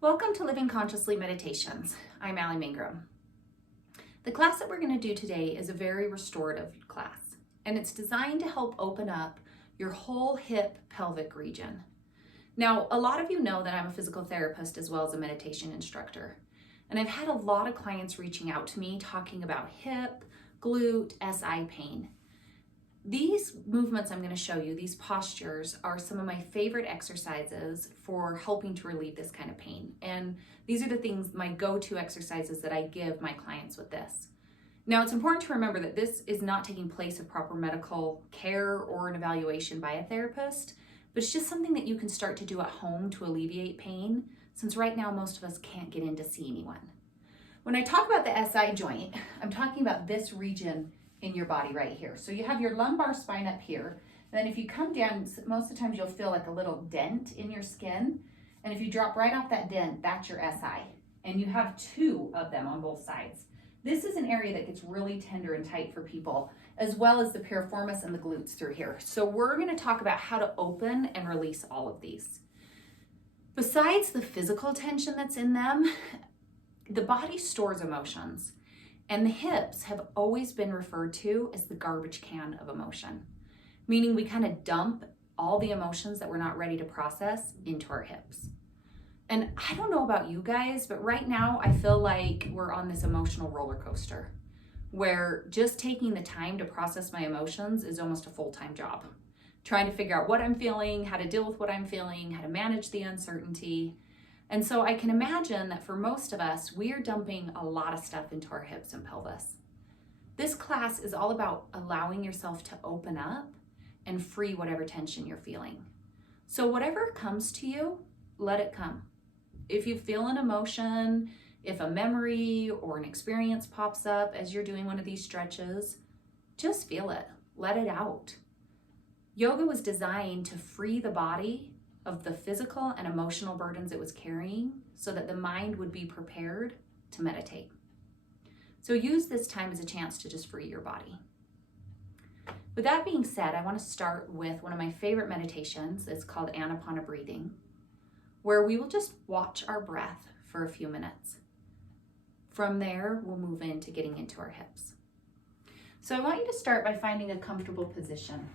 Welcome to Living Consciously Meditations. I'm Allie Mangrum. The class that we're going to do today is a very restorative class, and it's designed to help open up your whole hip pelvic region. Now, a lot of you know that I'm a physical therapist as well as a meditation instructor, and I've had a lot of clients reaching out to me talking about hip, glute, SI pain. These movements I'm going to show you, these postures, are some of my favorite exercises for helping to relieve this kind of pain. And these are the things, my go-to exercises that I give my clients with this. Now, it's important to remember that this is not taking place of proper medical care or an evaluation by a therapist, but it's just something that you can start to do at home to alleviate pain, since right now most of us can't get in to see anyone. When I talk about the SI joint, I'm talking about this region in your body right here. So you have your lumbar spine up here. And then if you come down, most of the times you'll feel like a little dent in your skin. And if you drop right off that dent, that's your SI. And you have two of them on both sides. This is an area that gets really tender and tight for people, as well as the piriformis and the glutes through here. So we're going to talk about how to open and release all of these. Besides the physical tension that's in them, the body stores emotions. And the hips have always been referred to as the garbage can of emotion, meaning we kind of dump all the emotions that we're not ready to process into our hips. And I don't know about you guys, but right now I feel like we're on this emotional roller coaster where just taking the time to process my emotions is almost a full-time job. Trying to figure out what I'm feeling, how to deal with what I'm feeling, how to manage the uncertainty. And so I can imagine that for most of us, we are dumping a lot of stuff into our hips and pelvis. This class is all about allowing yourself to open up and free whatever tension you're feeling. So whatever comes to you, let it come. If you feel an emotion, if a memory or an experience pops up as you're doing one of these stretches, just feel it, let it out. Yoga was designed to free the body of the physical and emotional burdens it was carrying so that the mind would be prepared to meditate. So use this time as a chance to just free your body. With that being said, I want to start with one of my favorite meditations. It's called Anapana breathing, where we will just watch our breath for a few minutes. From there, we'll move into getting into our hips. So I want you to start by finding a comfortable position.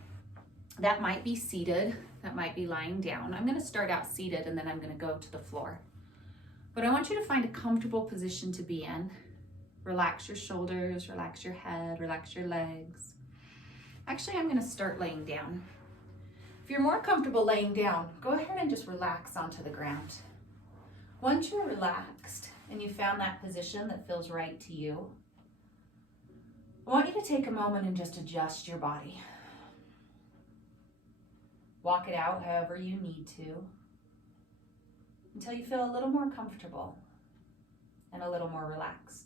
That might be seated, that might be lying down. I'm going to start out seated and then I'm going to go to the floor. But I want you to find a comfortable position to be in. Relax your shoulders, relax your head, relax your legs. Actually, I'm going to start laying down. If you're more comfortable laying down, go ahead and just relax onto the ground. Once you're relaxed and you found that position that feels right to you, I want you to take a moment and just adjust your body. Walk it out however you need to until you feel a little more comfortable and a little more relaxed.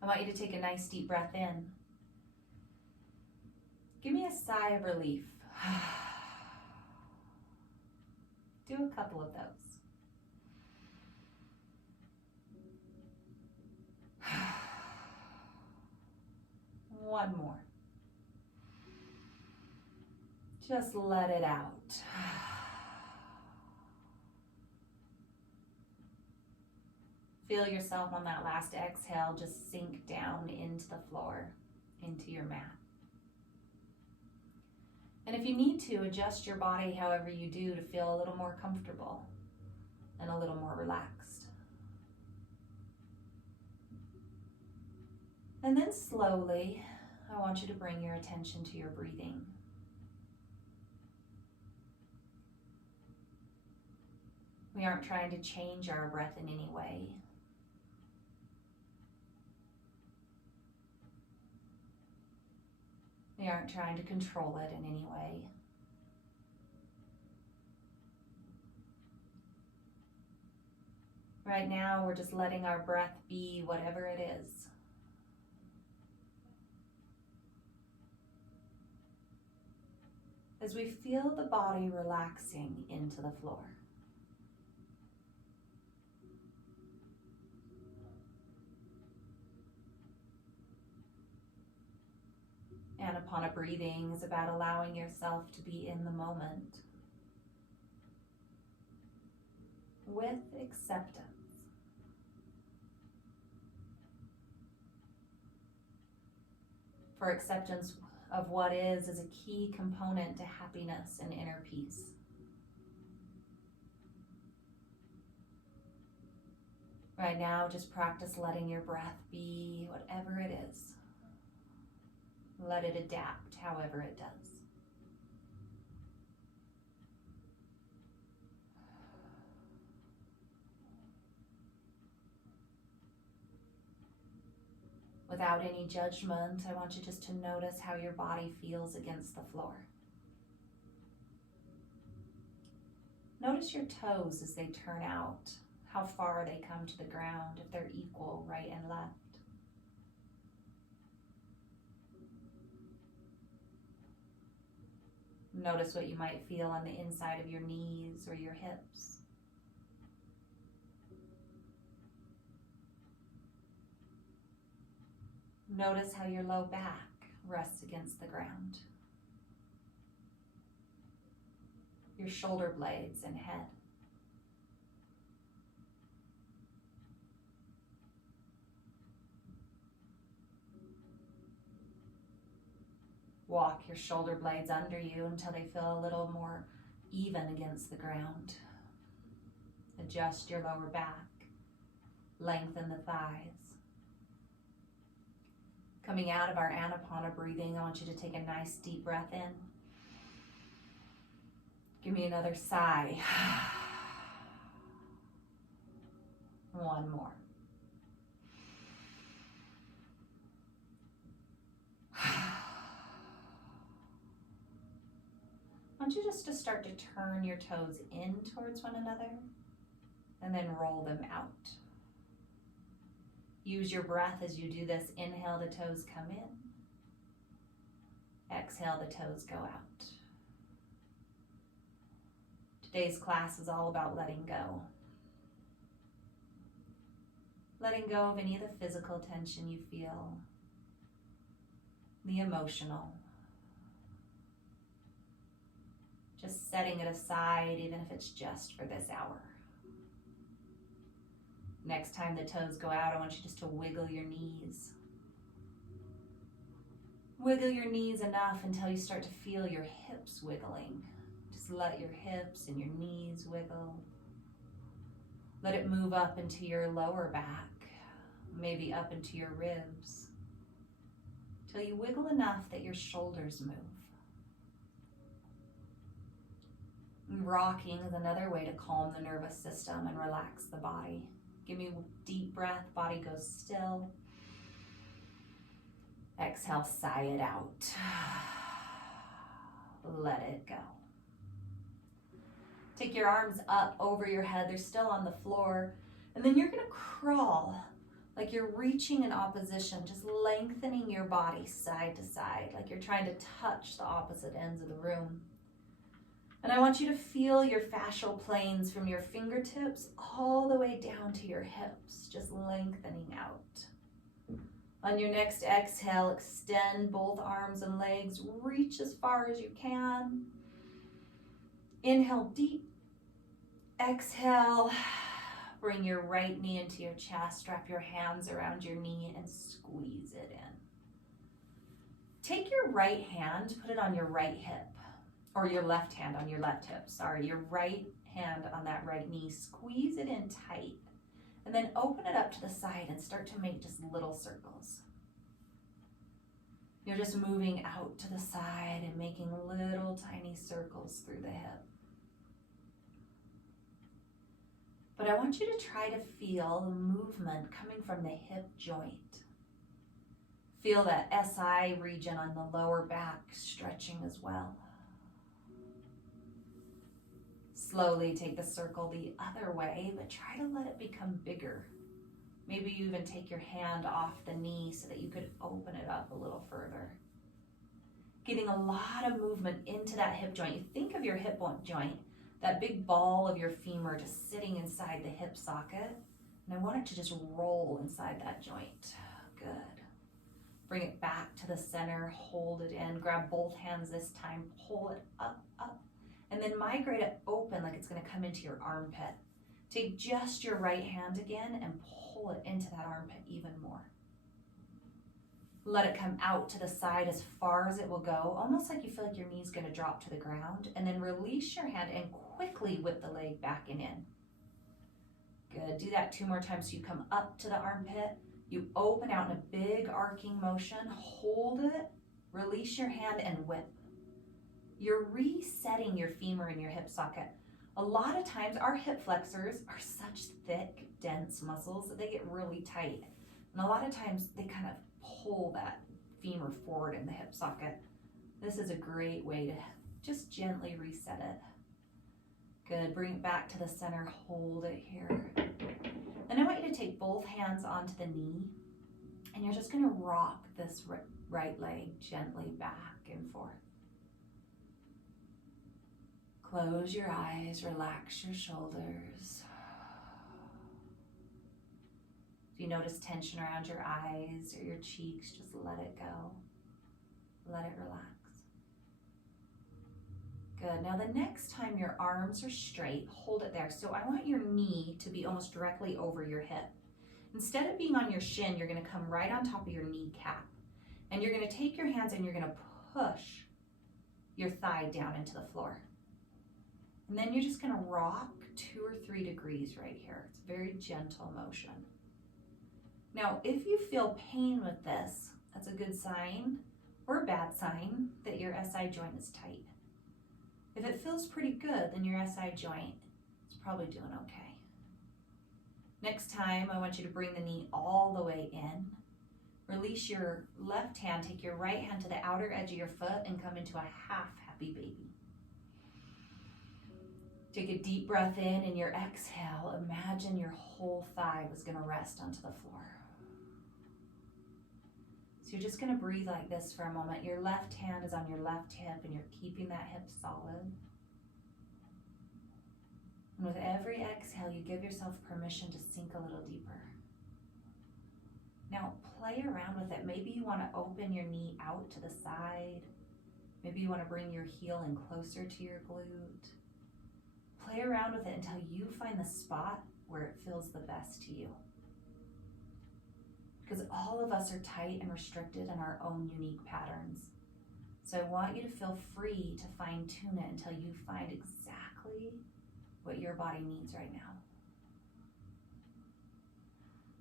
I want you to take a nice deep breath in. Give me a sigh of relief. Do a couple of those. One more. Just let it out. Feel yourself on that last exhale just sink down into the floor, into your mat. And if you need to, adjust your body however you do to feel a little more comfortable and a little more relaxed. And then slowly, I want you to bring your attention to your breathing. We aren't trying to change our breath in any way. We aren't trying to control it in any way. Right now, we're just letting our breath be whatever it is. As we feel the body relaxing into the floor. Anapana breathing is about allowing yourself to be in the moment. with acceptance. For acceptance of what is a key component to happiness and inner peace. Right now, just practice letting your breath be whatever it is. Let it adapt however it does. Without any judgment, I want you just to notice how your body feels against the floor. Notice your toes as they turn out, how far they come to the ground, if they're equal, right and left. Notice what you might feel on the inside of your knees or your hips. Notice how your low back rests against the ground. Your shoulder blades and head. Walk your shoulder blades under you until they feel a little more even against the ground. Adjust your lower back. Lengthen the thighs. Coming out of our Anapana breathing, I want you to take a nice deep breath in. Give me another sigh. One more. I want you just to start to turn your toes in towards one another and then roll them out. Use your breath as you do this. Inhale, the toes come in. Exhale, the toes go out. Today's class is all about letting go. Letting go of any of the physical tension you feel, the emotional. Just setting it aside, even if it's just for this hour. Next time the toes go out, I want you just to wiggle your knees. Wiggle your knees enough until you start to feel your hips wiggling. Just let your hips and your knees wiggle. Let it move up into your lower back, maybe up into your ribs, till you wiggle enough that your shoulders move. Rocking is another way to calm the nervous system and relax the body. Give me a deep breath, body goes still. Exhale, sigh it out. Let it go. Take your arms up over your head, they're still on the floor. And then you're gonna crawl like you're reaching in opposition, just lengthening your body side to side, like you're trying to touch the opposite ends of the room. And I want you to feel your fascial planes from your fingertips all the way down to your hips, just lengthening out. On your next exhale, extend both arms and legs, reach as far as you can. Inhale deep. Exhale, bring your right knee into your chest, wrap your hands around your knee and squeeze it in. Take your right hand, put it on your right hip. Or your left hand on your left hip, sorry, your right hand on that right knee, squeeze it in tight, and then open it up to the side and start to make just little circles. You're just moving out to the side and making little tiny circles through the hip. But I want you to try to feel the movement coming from the hip joint. Feel that SI region on the lower back stretching as well. Slowly take the circle the other way, but try to let it become bigger. Maybe you even take your hand off the knee so that you could open it up a little further. Getting a lot of movement into that hip joint. You think of your hip joint, that big ball of your femur just sitting inside the hip socket, and I want it to just roll inside that joint. Good. Bring it back to the center, hold it in, grab both hands this time, pull it up, up. And then migrate it open like it's gonna come into your armpit. Take just your right hand again and pull it into that armpit even more. Let it come out to the side as far as it will go, almost like you feel like your knee's going to drop to the ground, and then release your hand and quickly whip the leg back and in. Good. Do that 2 more times. So you come up to the armpit, you open out in a big arcing motion, hold it, release your hand and whip. You're resetting your femur in your hip socket. A lot of times our hip flexors are such thick, dense muscles that they get really tight. And a lot of times they kind of pull that femur forward in the hip socket. This is a great way to just gently reset it. Good, bring it back to the center, hold it here. Then I want you to take both hands onto the knee, and you're just gonna rock this right leg gently back and forth. Close your eyes, relax your shoulders. If you notice tension around your eyes or your cheeks, just let it go. Let it relax. Good. Now the next time your arms are straight, hold it there. So I want your knee to be almost directly over your hip. Instead of being on your shin, you're going to come right on top of your kneecap. And you're going to take your hands and you're going to push your thigh down into the floor. And then you're just going to rock 2 or 3 degrees right here. It's a very gentle motion. Now, if you feel pain with this, that's a good sign or a bad sign that your SI joint is tight. If it feels pretty good, then your SI joint is probably doing okay. Next time, I want you to bring the knee all the way in. Release your left hand, take your right hand to the outer edge of your foot and come into a half happy baby. Take a deep breath in, and your exhale, imagine your whole thigh was going to rest onto the floor. So you're just going to breathe like this for a moment. Your left hand is on your left hip, and you're keeping that hip solid. And with every exhale, you give yourself permission to sink a little deeper. Now, play around with it. Maybe you want to open your knee out to the side. Maybe you want to bring your heel in closer to your glute. Play around with it until you find the spot where it feels the best to you. Because all of us are tight and restricted in our own unique patterns. So I want you to feel free to fine tune it until you find exactly what your body needs right now.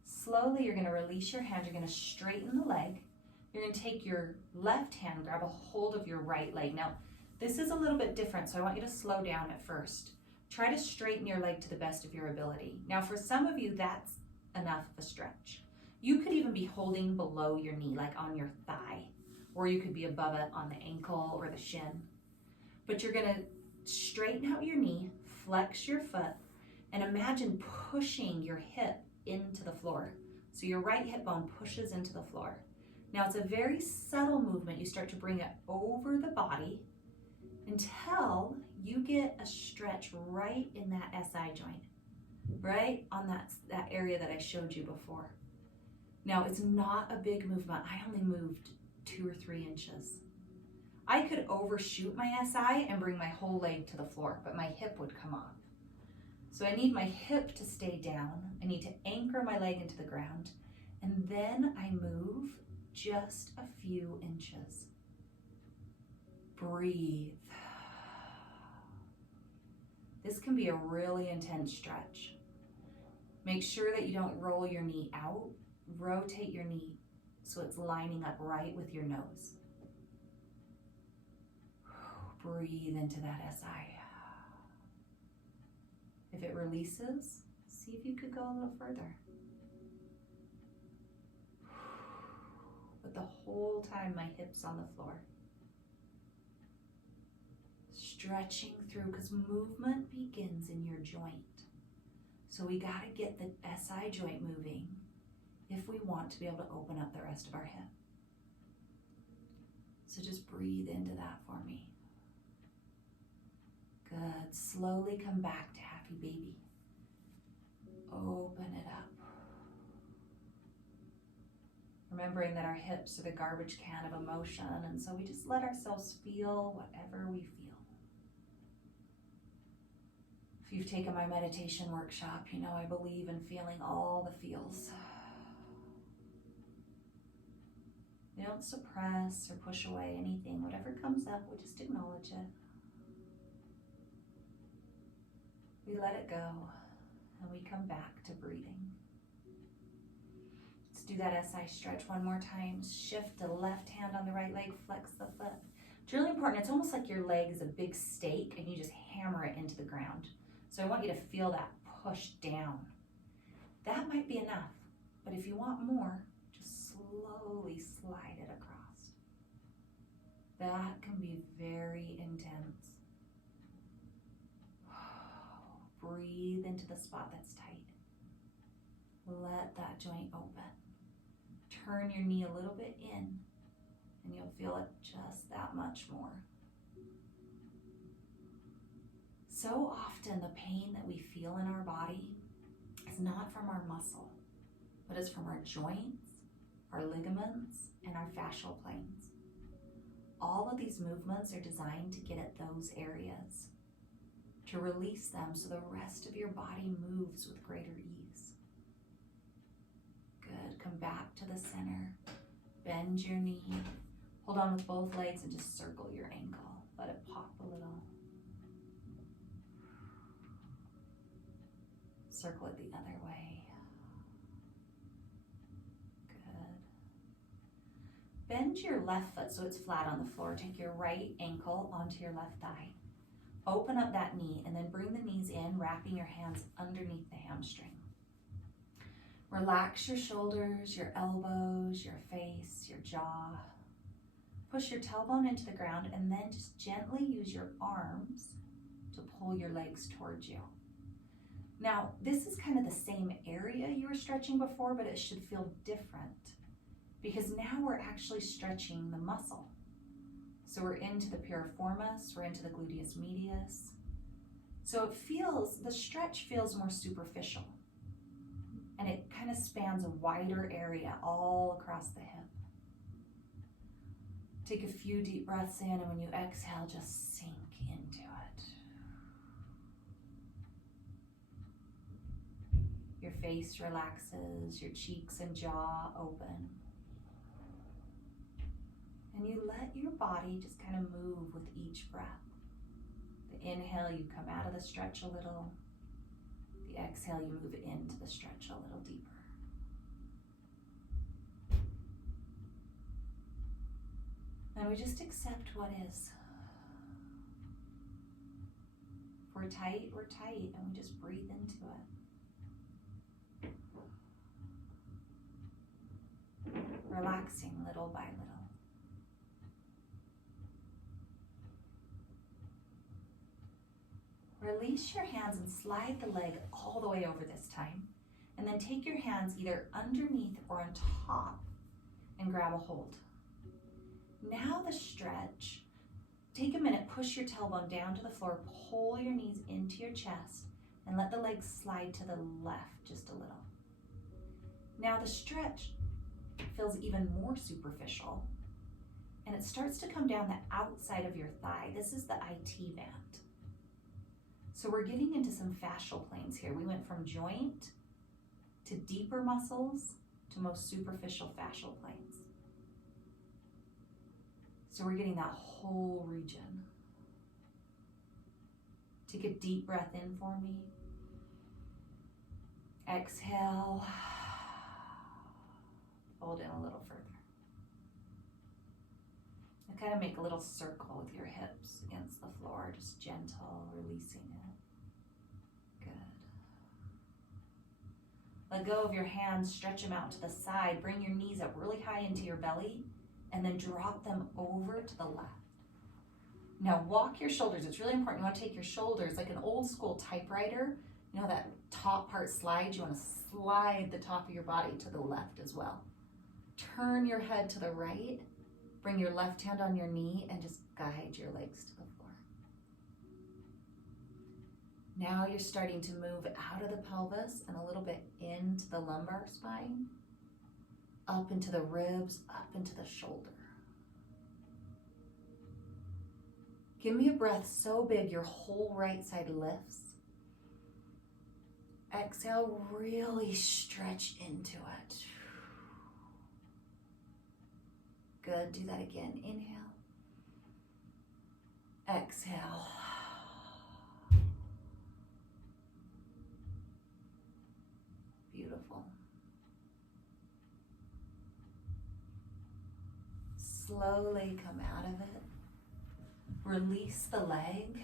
Slowly, you're going to release your hand. You're going to straighten the leg. You're going to take your left hand, grab a hold of your right leg. Now, this is a little bit different, so I want you to slow down at first. Try to straighten your leg to the best of your ability. Now, for some of you, that's enough of a stretch. You could even be holding below your knee, like on your thigh, or you could be above it on the ankle or the shin. But you're gonna straighten out your knee, flex your foot, and imagine pushing your hip into the floor. So your right hip bone pushes into the floor. Now it's a very subtle movement. You start to bring it over the body until you get a stretch right in that SI joint, right on that area that I showed you before. Now, it's not a big movement. I only moved 2 or 3 inches. I could overshoot my SI and bring my whole leg to the floor, but my hip would come off. So I need my hip to stay down. I need to anchor my leg into the ground, and then I move just a few inches. Breathe. This can be a really intense stretch. Make sure that you don't roll your knee out. Rotate your knee so it's lining up right with your nose. Breathe into that SI. If it releases, see if you could go a little further. But the whole time my hip's on the floor. Stretching through, because movement begins in your joint. So we got to get the SI joint moving if we want to be able to open up the rest of our hip. So just breathe into that for me. Good. Slowly come back to happy baby. Open it up. Remembering that our hips are the garbage can of emotion, and so we just let ourselves feel whatever we feel. If you've taken my meditation workshop, you know I believe in feeling all the feels. We don't suppress or push away anything. Whatever comes up, we just acknowledge it. We let it go, and we come back to breathing. Let's do that SI stretch one more time. Shift the left hand on the right leg, flex the foot. It's really important. It's almost like your leg is a big stake, and you just hammer it into the ground. So I want you to feel that push down. That might be enough, but if you want more, just slowly slide it across. That can be very intense. Breathe into the spot that's tight. Let that joint open. Turn your knee a little bit in, and you'll feel it just that much more. So often the pain that we feel in our body is not from our muscle, but it's from our joints, our ligaments, and our fascial planes. All of these movements are designed to get at those areas, to release them so the rest of your body moves with greater ease. Good, come back to the center, bend your knee, hold on with both legs and just circle your ankle. Let it pop a little. Circle it the other way. Good. Bend your left foot so it's flat on the floor. Take your right ankle onto your left thigh. Open up that knee and then bring the knees in, wrapping your hands underneath the hamstring. Relax your shoulders, your elbows, your face, your jaw. Push your tailbone into the ground and then just gently use your arms to pull your legs towards you. Now, this is kind of the same area you were stretching before, but it should feel different because now we're actually stretching the muscle. So we're into the piriformis, we're into the gluteus medius. So the stretch feels more superficial, and it kind of spans a wider area all across the hip. Take a few deep breaths in, and when you exhale, just sink into it. Your face relaxes, your cheeks and jaw open. And you let your body just kind of move with each breath. The inhale, you come out of the stretch a little. The exhale, you move into the stretch a little deeper. And we just accept what is. If we're tight, and we just breathe into it. Relaxing little by little. Release your hands and slide the leg all the way over this time. And then take your hands either underneath or on top and grab a hold. Now the stretch. Take a minute, push your tailbone down to the floor, pull your knees into your chest, and let the legs slide to the left just a little. Now the stretch feels even more superficial, and it starts to come down the outside of your thigh. This is the IT band. So we're getting into some fascial planes here. We went from joint to deeper muscles to most superficial fascial planes. So we're getting that whole region. Take a deep breath in for me. Exhale. Fold in a little further. And kind of make a little circle with your hips against the floor, just gentle, releasing it. Good. Let go of your hands, stretch them out to the side. Bring your knees up really high into your belly and then drop them over to the left. Now walk your shoulders. It's really important. You want to take your shoulders like an old school typewriter. You know that top part slides? You want to slide the top of your body to the left as well. Turn your head to the right. Bring your left hand on your knee and just guide your legs to the floor. Now you're starting to move out of the pelvis and a little bit into the lumbar spine, up into the ribs, up into the shoulder. Give me a breath so big your whole right side lifts. Exhale, really stretch into it. Good, do that again. Inhale. Exhale. Beautiful. Slowly come out of it. Release the leg.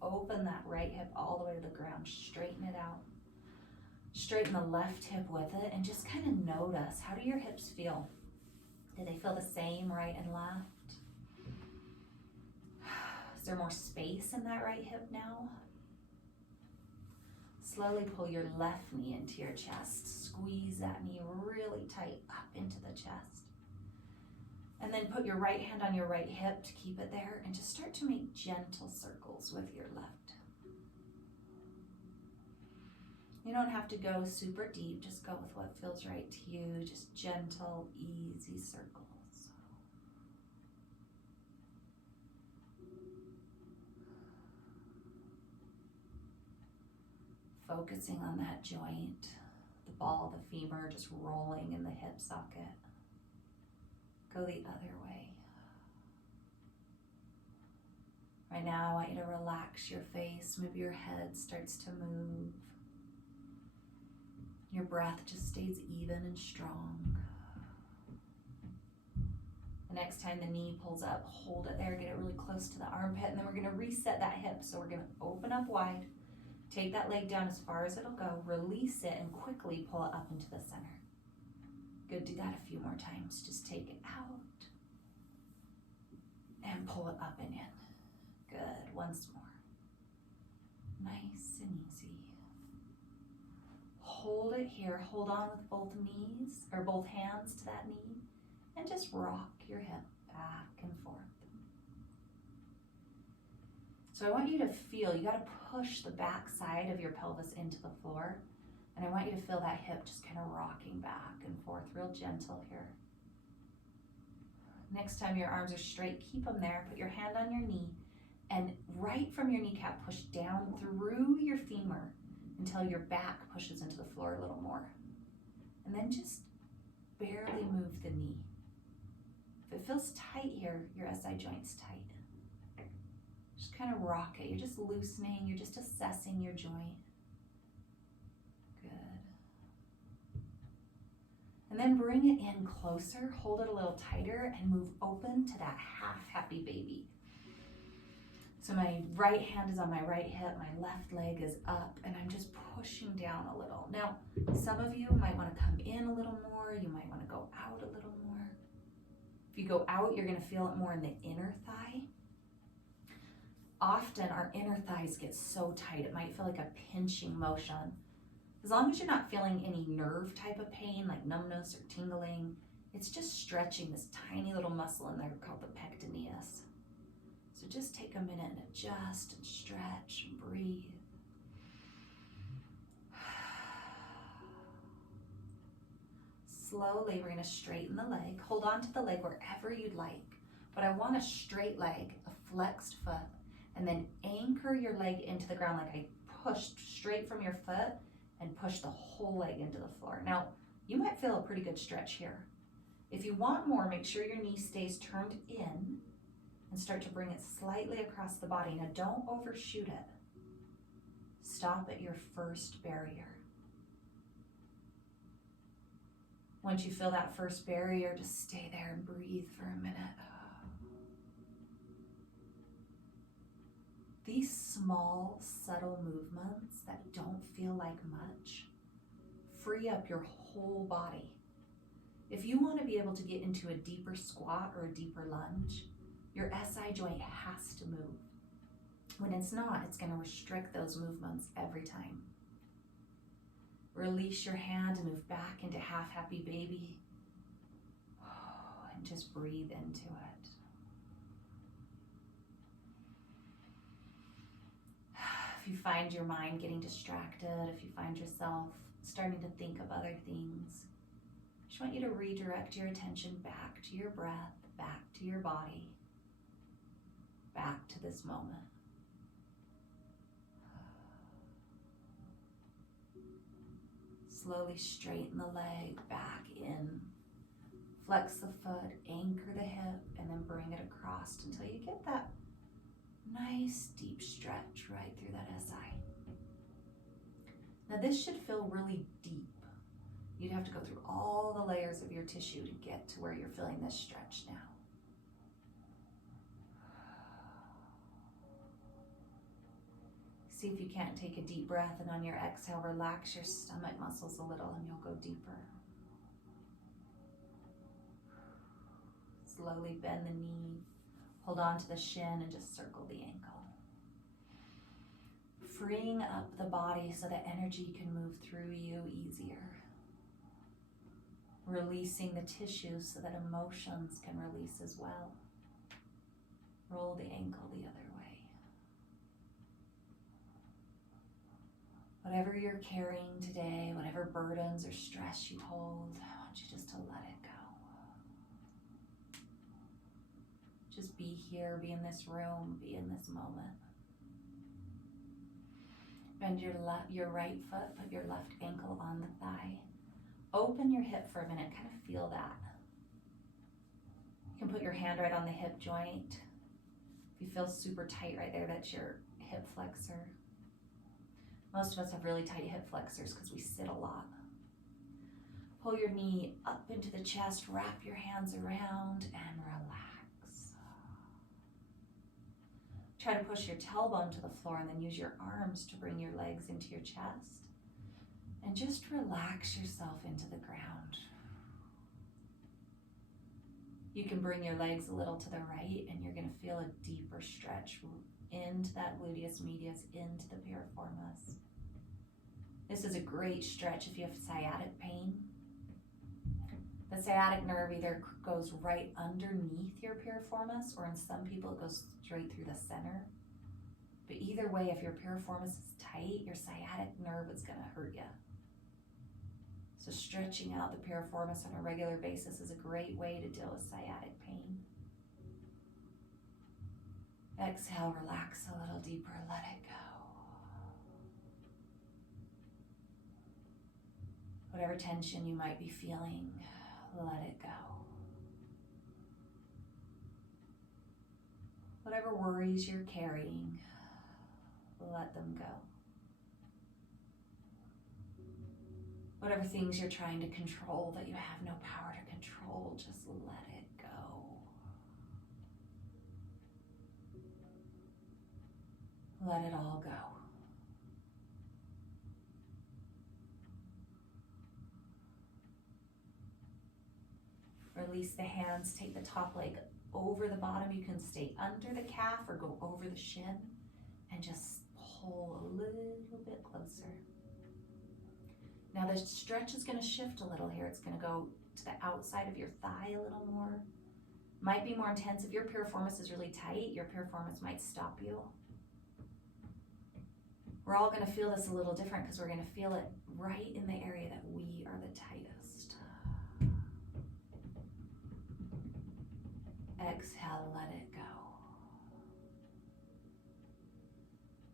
Open that right hip all the way to the ground. Straighten it out. Straighten the left hip with it and just kind of notice, how do your hips feel? Do they feel the same right and left? Is there more space in that right hip now? Slowly pull your left knee into your chest. Squeeze that knee really tight up into the chest. And then put your right hand on your right hip to keep it there and just start to make gentle circles with your left. You don't have to go super deep, just go with what feels right to you. Just gentle, easy circles. Focusing on that joint, the ball of the femur just rolling in the hip socket. Go the other way. Right now, I want you to relax your face. Maybe your head starts to move. Your breath just stays even and strong. The next time the knee pulls up, hold it there, get it really close to the armpit, and then we're gonna reset that hip. So we're gonna open up wide, take that leg down as far as it'll go, release it, and quickly pull it up into the center. Good, do that a few more times. Just take it out and pull it up and in. Good, once more. Nice and easy. Hold it here, hold on with both knees, or both hands to that knee, and just rock your hip back and forth. So I want you to feel, you gotta push the back side of your pelvis into the floor, and I want you to feel that hip just kind of rocking back and forth, real gentle here. Next time your arms are straight, keep them there, put your hand on your knee, and right from your kneecap, push down through your femur until your back pushes into the floor a little more. And then just barely move the knee. If it feels tight here, your SI joint's tight. Just kind of rock it. You're just loosening, you're just assessing your joint. Good. And then bring it in closer, hold it a little tighter, and move open to that half happy baby. So my right hand is on my right hip, my left leg is up, and I'm just pushing down a little. Now, some of you might want to come in a little more, you might want to go out a little more. If you go out, you're going to feel it more in the inner thigh. Often our inner thighs get so tight, it might feel like a pinching motion. As long as you're not feeling any nerve type of pain, like numbness or tingling, it's just stretching this tiny little muscle in there called the pectineus. So just take a minute and adjust and stretch and breathe. Slowly, we're going to straighten the leg. Hold on to the leg wherever you'd like. But I want a straight leg, a flexed foot, and then anchor your leg into the ground like I pushed straight from your foot and push the whole leg into the floor. Now, you might feel a pretty good stretch here. If you want more, make sure your knee stays turned in and start to bring it slightly across the body. Now, don't overshoot it. Stop at your first barrier. Once you feel that first barrier, just stay there and breathe for a minute. These small, subtle movements that don't feel like much free up your whole body. If you want to be able to get into a deeper squat or a deeper lunge, your SI joint has to move. When it's not, it's going to restrict those movements every time. Release your hand and move back into half happy baby. And just breathe into it. If you find your mind getting distracted, if you find yourself starting to think of other things, I just want you to redirect your attention back to your breath, back to your body, back to this moment. Slowly straighten the leg back in. Flex the foot, anchor the hip, and then bring it across until you get that nice deep stretch right through that SI. Now this should feel really deep. You'd have to go through all the layers of your tissue to get to where you're feeling this stretch now. See if you can't take a deep breath, and on your exhale, relax your stomach muscles a little and you'll go deeper. Slowly bend the knee, hold on to the shin and just circle the ankle. Freeing up the body so that energy can move through you easier. Releasing the tissue so that emotions can release as well. Roll the ankle the other way. Whatever you're carrying today, whatever burdens or stress you hold, I want you just to let it go. Just be here, be in this room, be in this moment. Bend your right foot, put your left ankle on the thigh. Open your hip for a minute, kind of feel that. You can put your hand right on the hip joint. If you feel super tight right there, that's your hip flexor. Most of us have really tight hip flexors because we sit a lot. Pull your knee up into the chest, wrap your hands around, and relax. Try to push your tailbone to the floor and then use your arms to bring your legs into your chest. And just relax yourself into the ground. You can bring your legs a little to the right and you're going to feel a deeper stretch into that gluteus medius, into the piriformis. This is a great stretch if you have sciatic pain. The sciatic nerve either goes right underneath your piriformis, or in some people it goes straight through the center. But either way, if your piriformis is tight, your sciatic nerve is going to hurt you. So stretching out the piriformis on a regular basis is a great way to deal with sciatic pain. Exhale, relax a little deeper, let it go. Whatever tension you might be feeling, let it go. Whatever worries you're carrying, let them go. Whatever things you're trying to control that you have no power to control, just let it go. Let it all go. Release the hands, take the top leg over the bottom. You can stay under the calf or go over the shin and just pull a little bit closer. Now the stretch is going to shift a little here. It's going to go to the outside of your thigh a little more. Might be more intense. If your piriformis is really tight, your piriformis might stop you. We're all going to feel this a little different because we're going to feel it right in the area that we are the tightest. Exhale, let it go.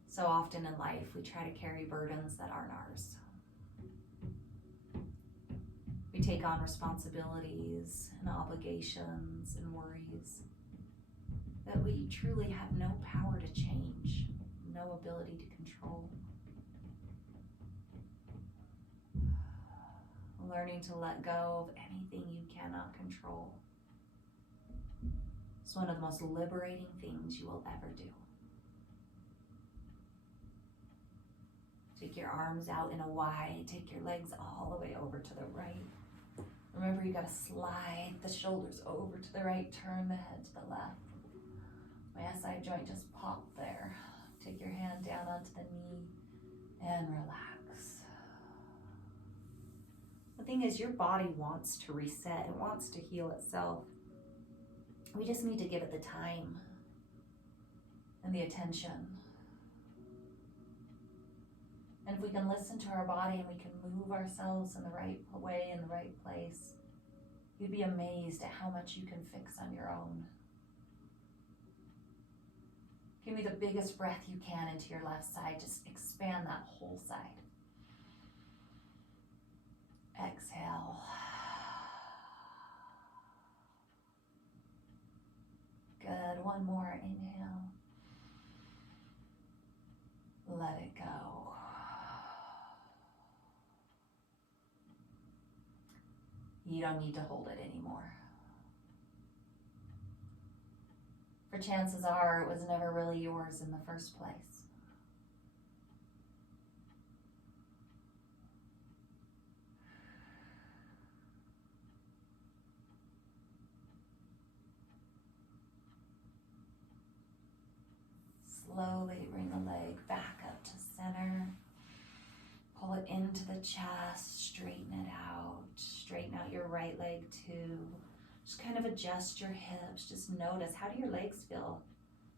So often in life, we try to carry burdens that aren't ours. We take on responsibilities and obligations and worries that we truly have no power to change, no ability to control. Learning to let go of anything you cannot control is one of the most liberating things you will ever do. Take your arms out in a Y, take your legs all the way over to the right. Remember, you gotta slide the shoulders over to the right, turn the head to the left. My SI joint just popped there. Take your hand down onto the knee and relax. The thing is, your body wants to reset. It wants to heal itself. We just need to give it the time and the attention. And if we can listen to our body and we can move ourselves in the right way, in the right place, you'd be amazed at how much you can fix on your own. Give me the biggest breath you can into your left side. Just expand that whole side. Exhale. Good. One more. Inhale. Let it go. You don't need to hold it anymore. For chances are it was never really yours in the first place. Slowly bring the leg back up to center. Pull it into the chest, straighten it out. Straighten out your right leg too. Just kind of adjust your hips. Just notice, how do your legs feel?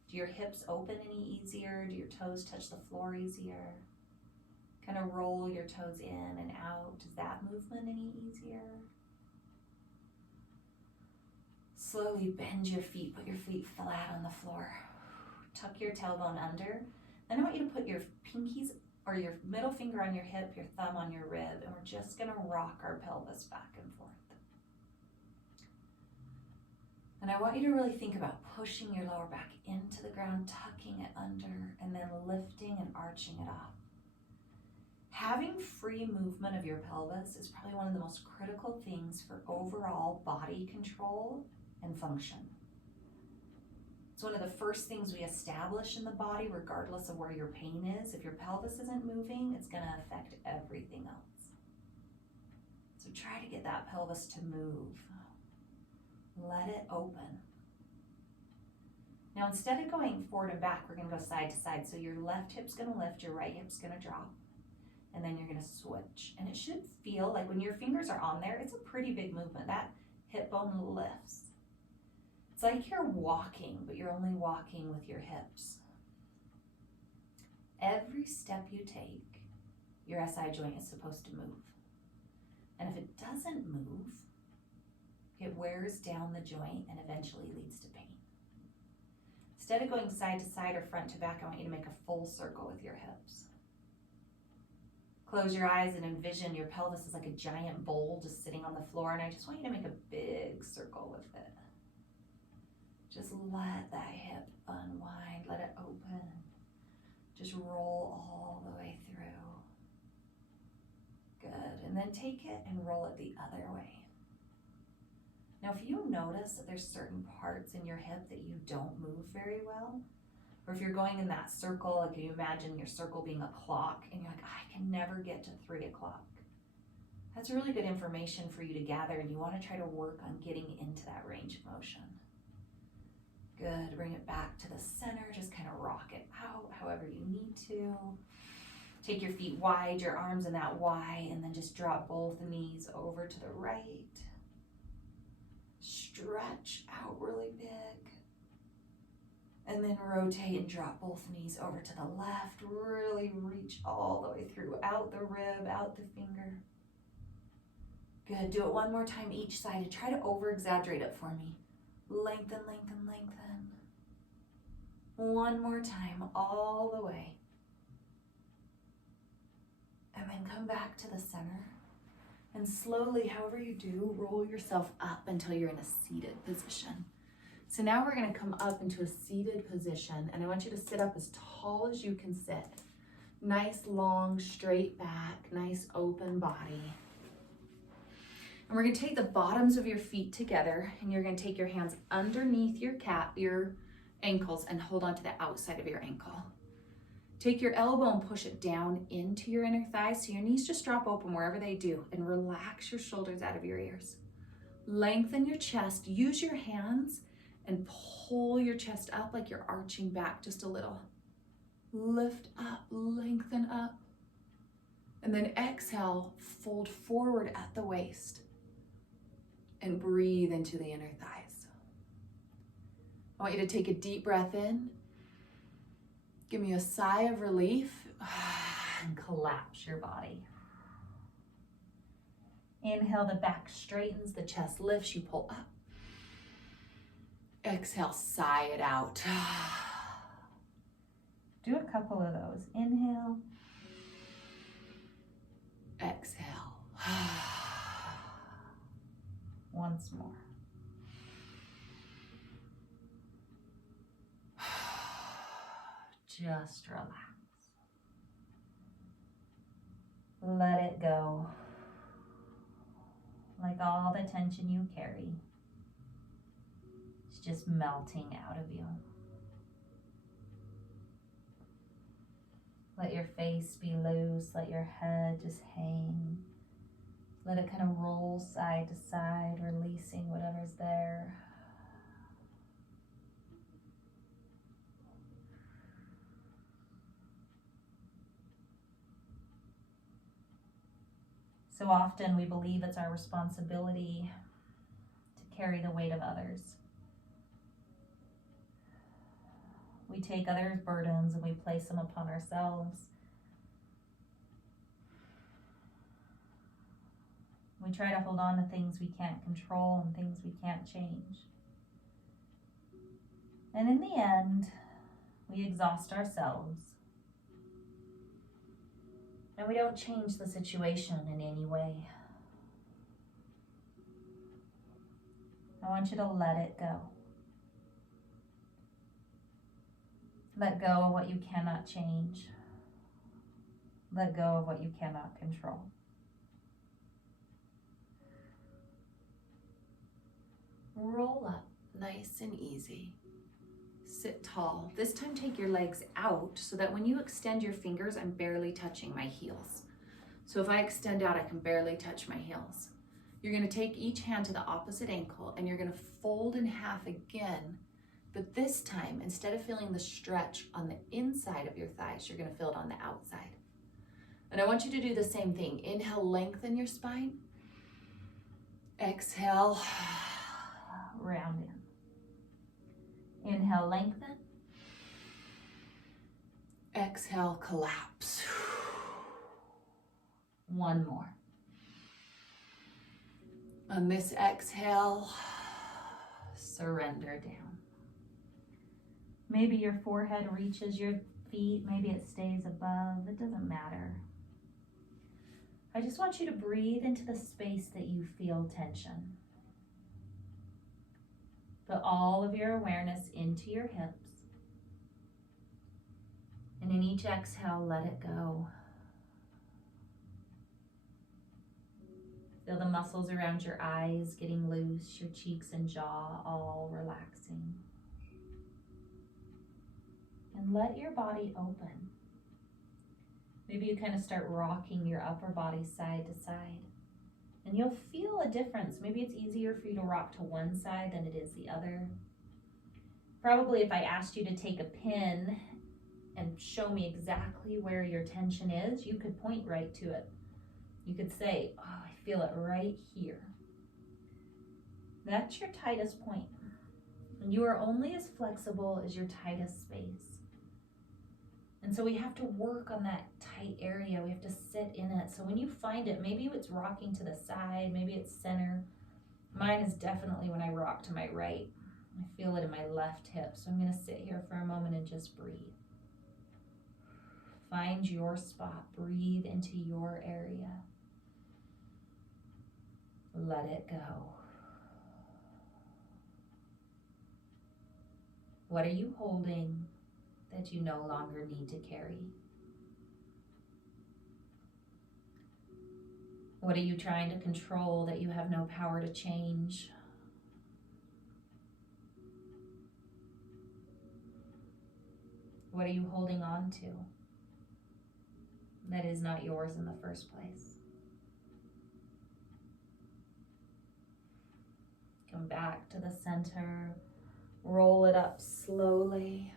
Do your hips open any easier? Do your toes touch the floor easier? Kind of roll your toes in and out. Is that movement any easier? Slowly bend your feet. Put your feet flat on the floor. Tuck your tailbone under. Then I want you to put your pinkies or your middle finger on your hip, your thumb on your rib, and we're just gonna rock our pelvis back and forth. And I want you to really think about pushing your lower back into the ground, tucking it under, and then lifting and arching it off. Having free movement of your pelvis is probably one of the most critical things for overall body control and function. It's one of the first things we establish in the body, regardless of where your pain is. If your pelvis isn't moving, it's going to affect everything else. So try to get that pelvis to move. Let it open. Now, instead of going forward and back, we're going to go side to side. So your left hip's going to lift, your right hip's going to drop, and then you're going to switch. And it should feel like when your fingers are on there, it's a pretty big movement. That hip bone lifts. It's like you're walking, but you're only walking with your hips. Every step you take, your SI joint is supposed to move. And if it doesn't move, it wears down the joint and eventually leads to pain. Instead of going side to side or front to back, I want you to make a full circle with your hips. Close your eyes and envision your pelvis is like a giant bowl just sitting on the floor, and I just want you to make a big circle with it. Just let that hip unwind, let it open. Just roll all the way through. Good, and then take it and roll it the other way. Now, if you notice that there's certain parts in your hip that you don't move very well, or if you're going in that circle, like you imagine your circle being a clock, and you're like, I can never get to 3 o'clock. That's really good information for you to gather, and you want to try to work on getting into that range of motion. Good, bring it back to the center, just kind of rock it out however you need to. Take your feet wide, your arms in that Y, and then just drop both knees over to the right. Stretch out really big. And then rotate and drop both knees over to the left. Really reach all the way through, out the rib, out the finger. Good, do it one more time each side and try to over-exaggerate it for me. Lengthen, lengthen, lengthen. One more time, all the way. And then come back to the center. And slowly, however you do, roll yourself up until you're in a seated position. So now we're going to come up into a seated position, and I want you to sit up as tall as you can sit. Nice, long, straight back, nice open body. And we're going to take the bottoms of your feet together, and you're going to take your hands underneath your ankles and hold on to the outside of your ankle. Take your elbow and push it down into your inner thighs so your knees just drop open wherever they do, and relax your shoulders out of your ears. Lengthen your chest. Use your hands and pull your chest up like you're arching back just a little. Lift up, lengthen up. And then exhale, fold forward at the waist. And breathe into the inner thighs. I want you to take a deep breath in. Give me a sigh of relief and collapse your body. Inhale, the back straightens, the chest lifts, you pull up. Exhale, sigh it out. Do a couple of those. Inhale. Exhale. Once more. Just relax. Let it go. Like all the tension you carry is just melting out of you. Let your face be loose. Let your head just hang. Let it kind of roll side to side, releasing whatever's there. So often we believe it's our responsibility to carry the weight of others. We take others' burdens and we place them upon ourselves. We try to hold on to things we can't control and things we can't change. And in the end, we exhaust ourselves. And we don't change the situation in any way. I want you to let it go. Let go of what you cannot change. Let go of what you cannot control. Roll up nice and easy. Sit tall. This time take your legs out so that when you extend your fingers, I'm barely touching my heels. So if I extend out, I can barely touch my heels. You're going to take each hand to the opposite ankle and you're going to fold in half again. But this time, instead of feeling the stretch on the inside of your thighs, you're going to feel it on the outside. And I want you to do the same thing. Inhale, lengthen your spine. Exhale, round in. Inhale, lengthen. Exhale, collapse. One more. On this exhale, surrender down. Maybe your forehead reaches your feet, maybe it stays above, it doesn't matter. I just want you to breathe into the space that you feel tension. Put all of your awareness into your hips. And in each exhale, let it go. Feel the muscles around your eyes getting loose, your cheeks and jaw all relaxing. And let your body open. Maybe you kind of start rocking your upper body side to side. And you'll feel a difference. Maybe it's easier for you to rock to one side than it is the other. Probably if I asked you to take a pin and show me exactly where your tension is, you could point right to it. You could say, oh, I feel it right here. That's your tightest point. And you are only as flexible as your tightest space. And so we have to work on that tight area. We have to sit in it. So when you find it, maybe it's rocking to the side, maybe it's center. Mine is definitely when I rock to my right. I feel it in my left hip. So I'm going to sit here for a moment and just breathe. Find your spot. Breathe into your area. Let it go. What are you holding that you no longer need to carry? What are you trying to control that you have no power to change? What are you holding on to that is not yours in the first place? Come back to the center. Roll it up slowly.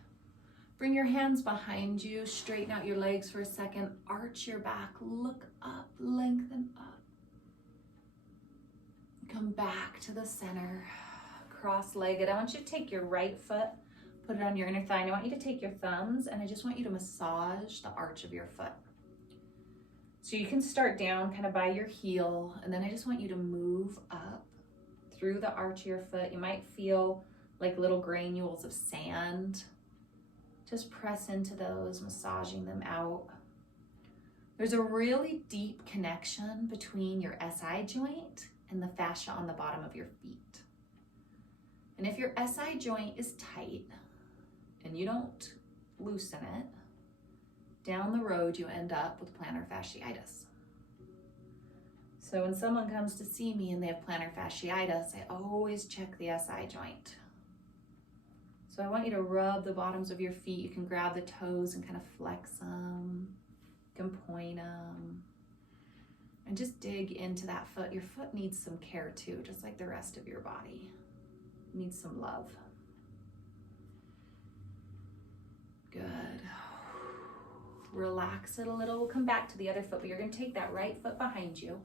Bring your hands behind you. Straighten out your legs for a second. Arch your back. Look up. Lengthen up. Come back to the center. Cross-legged. I want you to take your right foot, put it on your inner thigh. And I want you to take your thumbs and I just want you to massage the arch of your foot. So you can start down kind of by your heel, and then I just want you to move up through the arch of your foot. You might feel like little granules of sand. Just press into those, massaging them out. There's a really deep connection between your SI joint and the fascia on the bottom of your feet. And if your SI joint is tight and you don't loosen it, down the road you end up with plantar fasciitis. So when someone comes to see me and they have plantar fasciitis, I always check the SI joint. So I want you to rub the bottoms of your feet. You can grab the toes and kind of flex them. You can point them. And just dig into that foot. Your foot needs some care too, just like the rest of your body. It needs some love. Good. Relax it a little. We'll come back to the other foot, but you're going to take that right foot behind you.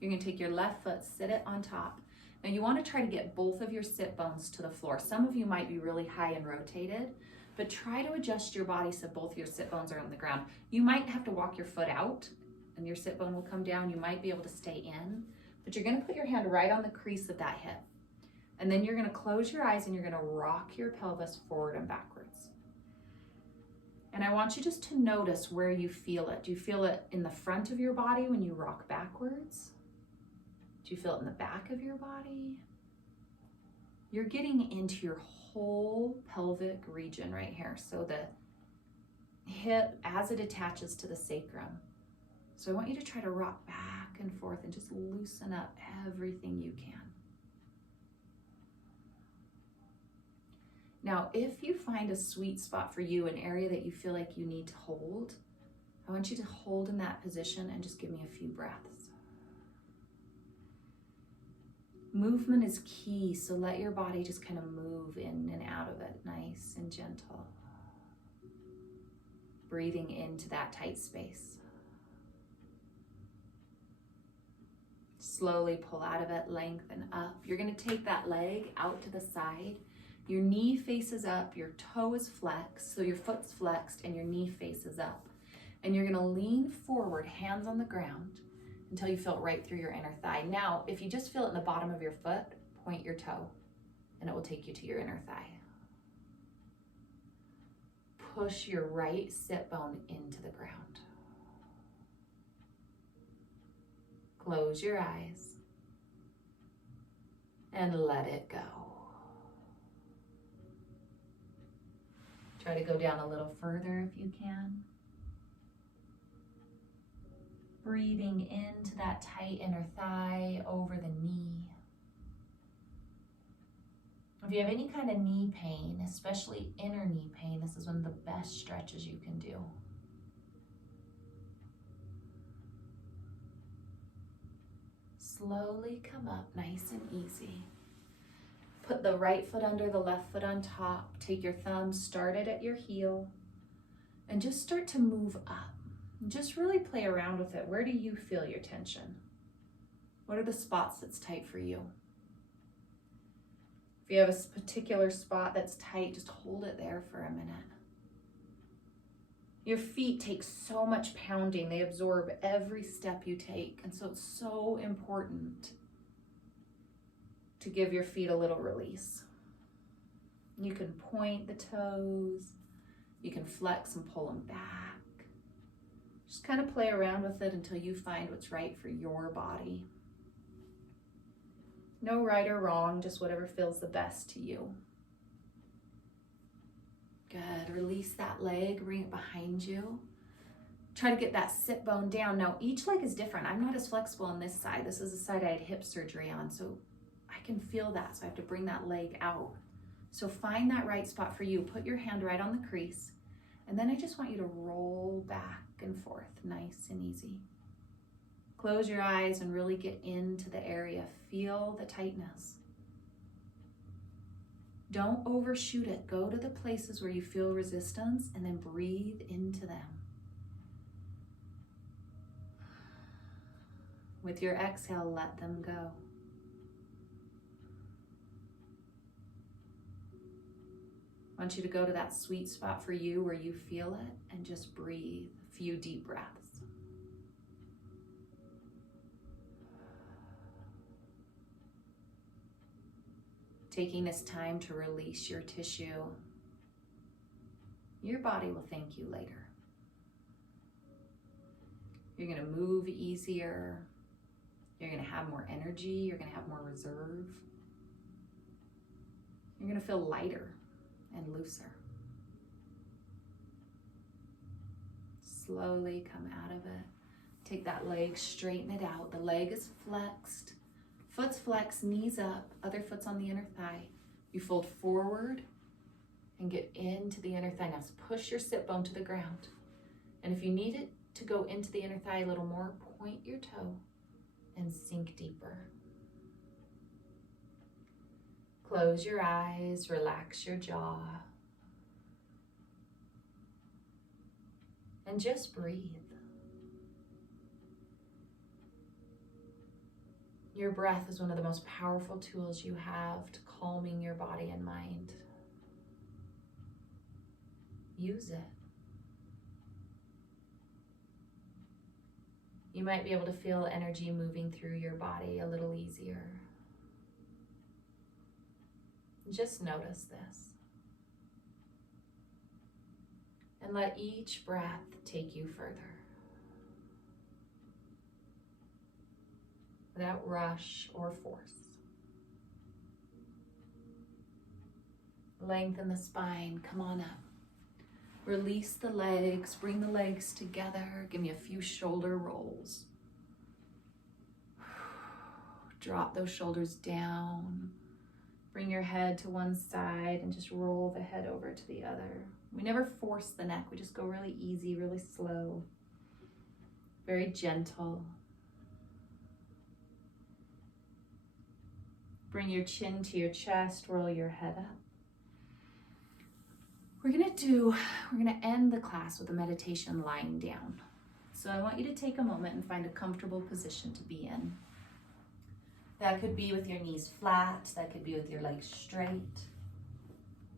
You're going to take your left foot, sit it on top. Now you want to try to get both of your sit bones to the floor. Some of you might be really high and rotated, but try to adjust your body so both your sit bones are on the ground. You might have to walk your foot out and your sit bone will come down. You might be able to stay in, but you're going to put your hand right on the crease of that hip. And then you're going to close your eyes and you're going to rock your pelvis forward and backwards. And I want you just to notice where you feel it. Do you feel it in the front of your body when you rock backwards? Do you feel it in the back of your body? You're getting into your whole pelvic region right here. So the hip as it attaches to the sacrum. So I want you to try to rock back and forth and just loosen up everything you can. Now, if you find a sweet spot for you, an area that you feel like you need to hold, I want you to hold in that position and just give me a few breaths. Movement is key, so let your body just kind of move in and out of it, nice and gentle. Breathing into that tight space. Slowly pull out of it, lengthen up. You're going to take that leg out to the side. Your knee faces up, your toe is flexed, so your foot's flexed and your knee faces up. And you're gonna lean forward, hands on the ground, until you feel it right through your inner thigh. Now, if you just feel it in the bottom of your foot, point your toe, and it will take you to your inner thigh. Push your right sit bone into the ground. Close your eyes, and let it go. Try to go down a little further if you can. Breathing into that tight inner thigh, over the knee. If you have any kind of knee pain, especially inner knee pain, this is one of the best stretches you can do. Slowly come up, nice and easy. Put the right foot under the left foot on top. Take your thumb, start it at your heel, and just start to move up. And just really play around with it. Where do you feel your tension? What are the spots that's tight for you? If you have a particular spot that's tight, just hold it there for a minute. Your feet take so much pounding. They absorb every step you take. And so it's so important to give your feet a little release. You can point the toes. You can flex and pull them back. Just kind of play around with it until you find what's right for your body. No right or wrong, just whatever feels the best to you. Good, release that leg, bring it behind you. Try to get that sit bone down. Now, each leg is different. I'm not as flexible on this side. This is the side I had hip surgery on, so I can feel that, so I have to bring that leg out. So find that right spot for you. Put your hand right on the crease, and then I just want you to roll back and forth, nice and easy. Close your eyes and really get into the area. Feel the tightness. Don't overshoot it. Go to the places where you feel resistance and then breathe into them. With your exhale, let them go. I want you to go to that sweet spot for you where you feel it and just breathe a few deep breaths. Taking this time to release your tissue, your body will thank you later. You're going to move easier. You're going to have more energy. You're going to have more reserve. You're going to feel lighter and looser. Slowly come out of it. Take that leg, straighten it out. The leg is flexed. Foot's flexed, knees up, other foot's on the inner thigh. You fold forward and get into the inner thigh. Now push your sit bone to the ground. And if you need it to go into the inner thigh a little more, point your toe and sink deeper. Close your eyes, relax your jaw. And just breathe. Your breath is one of the most powerful tools you have to calming your body and mind. Use it. You might be able to feel energy moving through your body a little easier. Just notice this. And let each breath take you further. Without rush or force. Lengthen the spine, come on up. Release the legs, bring the legs together. Give me a few shoulder rolls. Drop those shoulders down. Bring your head to one side and just roll the head over to the other. We never force the neck, we just go really easy, really slow. Very gentle. Bring your chin to your chest, roll your head up. We're gonna end the class with a meditation lying down. So I want you to take a moment and find a comfortable position to be in. That could be with your knees flat, that could be with your legs straight.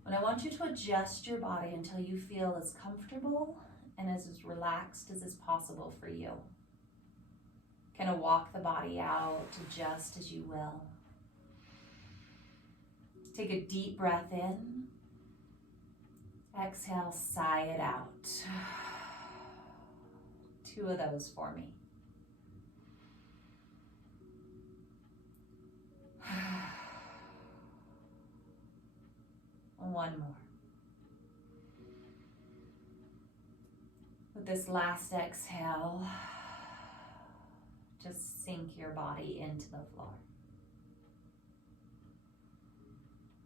But I want you to adjust your body until you feel as comfortable and as relaxed as is possible for you. Kind of walk the body out, adjust as you will. Take a deep breath in. Exhale, sigh it out. 2 of those for me. One more. With this last exhale, just sink your body into the floor.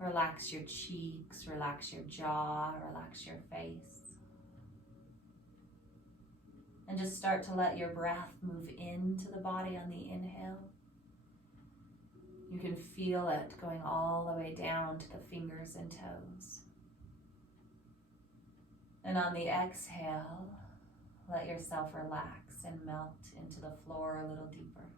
Relax your cheeks, relax your jaw, relax your face. And just start to let your breath move into the body on the inhale. You can feel it going all the way down to the fingers and toes. And on the exhale, let yourself relax and melt into the floor a little deeper.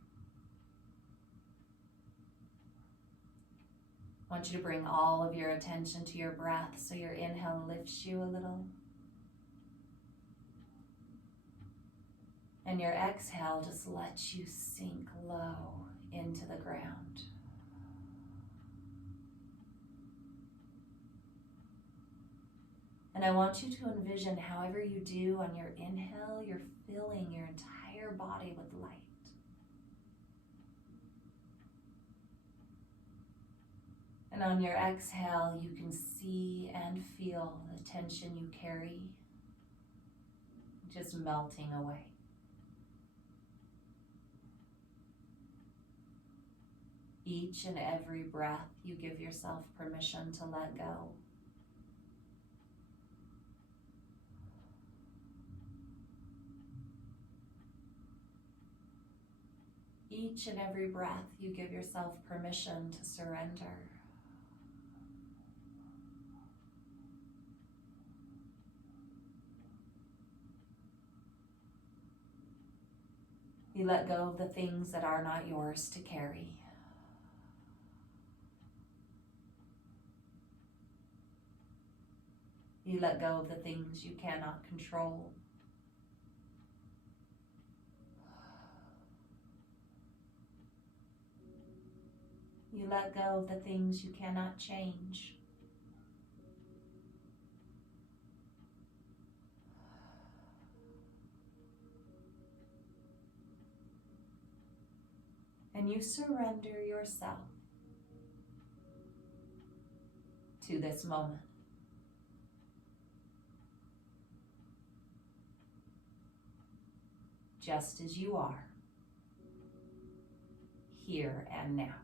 I want you to bring all of your attention to your breath so your inhale lifts you a little. And your exhale just lets you sink low into the ground. And I want you to envision however you do on your inhale, you're filling your entire body with light. And on your exhale, you can see and feel the tension you carry just melting away. Each and every breath, you give yourself permission to let go. Each and every breath, you give yourself permission to surrender. You let go of the things that are not yours to carry. You let go of the things you cannot control. You let go of the things you cannot change. and you surrender yourself to this moment. Just as you are, here and now.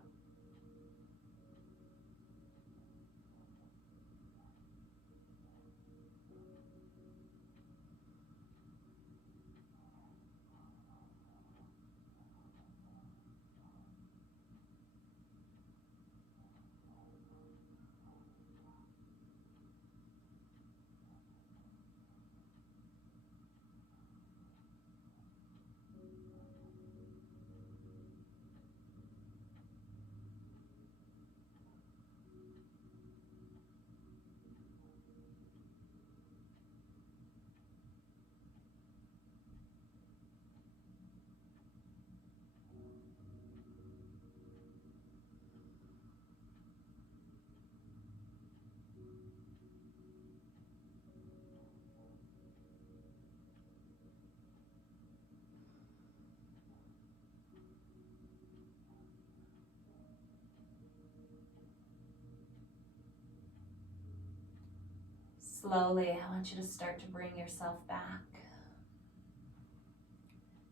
Slowly, I want you to start to bring yourself back.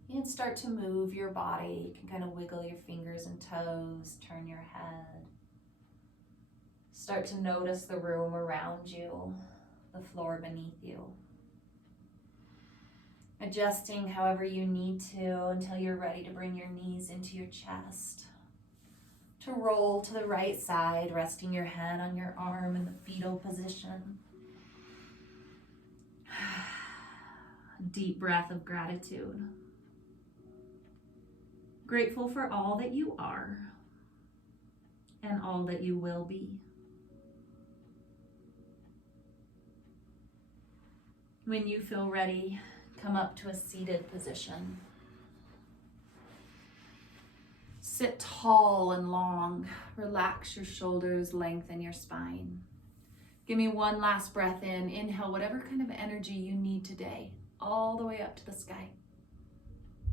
You can start to move your body. You can kind of wiggle your fingers and toes, turn your head. Start to notice the room around you, the floor beneath you. Adjusting however you need to until you're ready to bring your knees into your chest. To roll to the right side, resting your head on your arm in the fetal position. Deep breath of gratitude. Grateful for all that you are and all that you will be. When you feel ready, come up to a seated position. Sit tall and long. Relax your shoulders, lengthen your spine. Give me one last breath in. Inhale whatever kind of energy you need today, all the way up to the sky.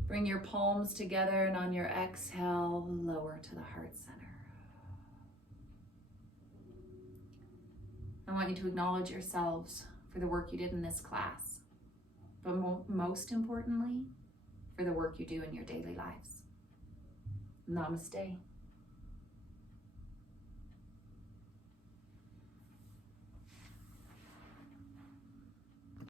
Bring your palms together, and on your exhale, lower to the heart center. I want you to acknowledge yourselves for the work you did in this class, but most importantly, for the work you do in your daily lives. Namaste.